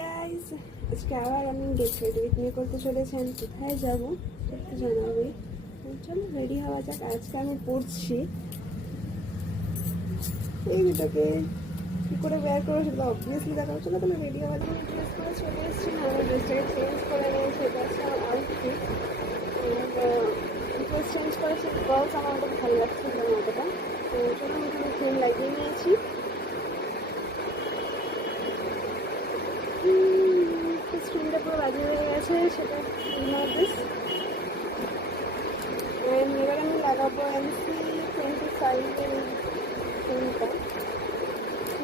গাইস, আজকে আবার আমি গেট রেডি নিয়ে করতে চলেছেন। কোথায় যাবো একটু জানাবি। চলো রেডি হওয়া যাক। আজকে আমি পড়ছি এই দুটোকে কী করে বের করবো সেটা অবভিয়াসলি দেখাবো। চলো তাহলে রেডি হওয়া যাক। ড্রেস করে চলে এসেছি, আমার ড্রেসটাকে চেঞ্জ করে নিয়েছি। এটা হচ্ছে আমার আউটফিট। ড্রেস চেঞ্জ করেছি গার্লস, আমার ওটা ভালো লাগছে না অতটা। তো চলো আমি এখানে ফ্রেম লাগিয়ে নিয়েছি। স্ক্রিনটা পুরো বাজে হয়ে গেছে, সেটা ইগনোর দিস। এবার আমি লাগাবো MC25-এর ফোনটা।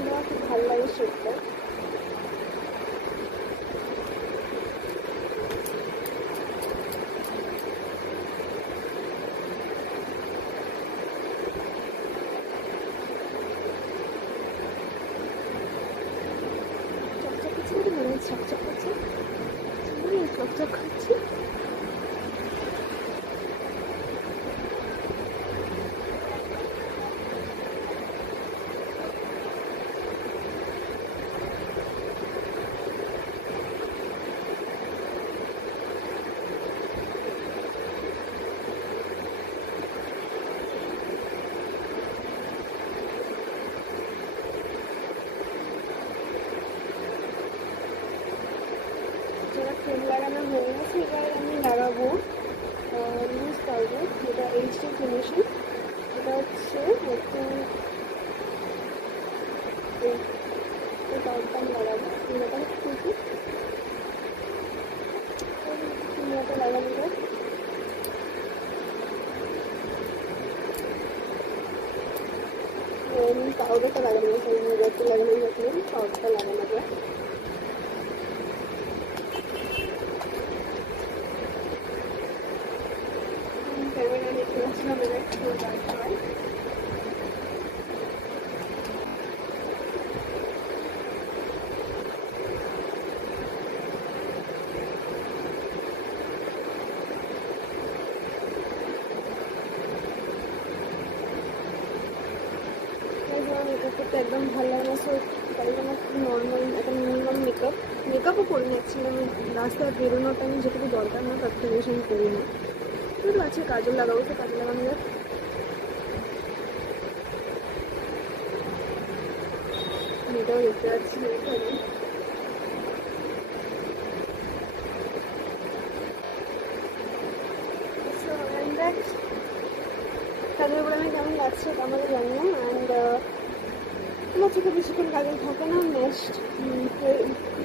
আমার খুব ভালো লাগে শেপটা। চকচক করছে না, মনে হয় চকচক করছে, চকচক করছে। যারা ফ্রেম লাগানো হয়ে গেছে, এবার আমি লাগাবো লুজ পাউডার, যেটা HD ফিনিশিং। এটা হচ্ছে একটু এই পাউডারটা আমি লাগাবো। এটা খুবই মতো লাগানো যায়। পাউডারটা লাগানো যায়, সেই মেজারটা লাগানো যাচ্ছে, পাউডারটা লাগানো যায়। ক্যামেরা নিতে আসলাম, এবার একটু ব্যাক হয়। মেকআপ করতে একদম ভালো লাগে না, সো তাই জন্য নর্মাল একটা মিনিমাম মেকআপও করি না। অ্যাকচুয়ালি আমি রাস্তায় বেরোনোর টাইমে যেটুকু দরকার না তার থেকে বেশি আমি করি না। কিন্তু আছে কাজল লাগাবো, তো কাজল লাগানো যাক। এটাও দেখতে পাচ্ছি এখানে। কাজের উপরে আমি কেমন লাগছে আমাকে জানিও। অ্যান্ড তোমার চোখে বেশিক্ষণ কাজল থাকে না, নেক্সট